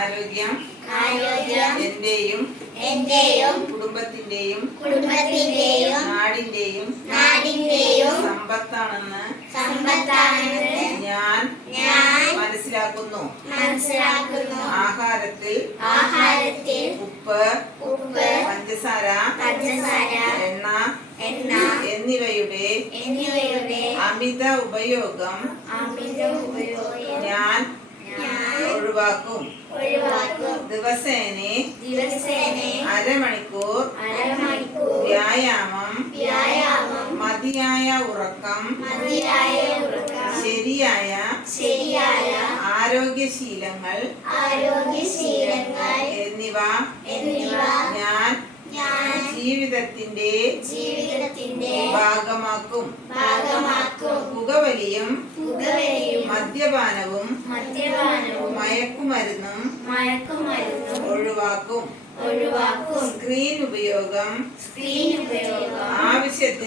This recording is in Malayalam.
ആരോഗ്യം എന്റെയും കുടുംബത്തിന്റെയും നാടിന്റെയും സമ്പത്താണെന്ന് ഞാൻ മനസ്സിലാക്കുന്നു. ആഹാരത്തിൽ ഉപ്പ്, പഞ്ചസാര, എണ്ണ എന്നിവയുടെ അമിത ഉപയോഗം ഞാൻ ഒഴിവാക്കും. ദിവസേന അരമണിക്കൂർ വ്യായാമം, മതിയായ ഉറക്കം, ശരിയായ ആരോഗ്യശീലങ്ങൾ എന്നിവ ഞാൻ ജീവിതത്തിന്റെ ഭാഗമാക്കും. പുകവലിയും മദ്യപാനവും മയക്കുമരുന്നും ഒഴിവാക്കും. സ്ക്രീൻ ഉപയോഗം ആവശ്യത്തിന്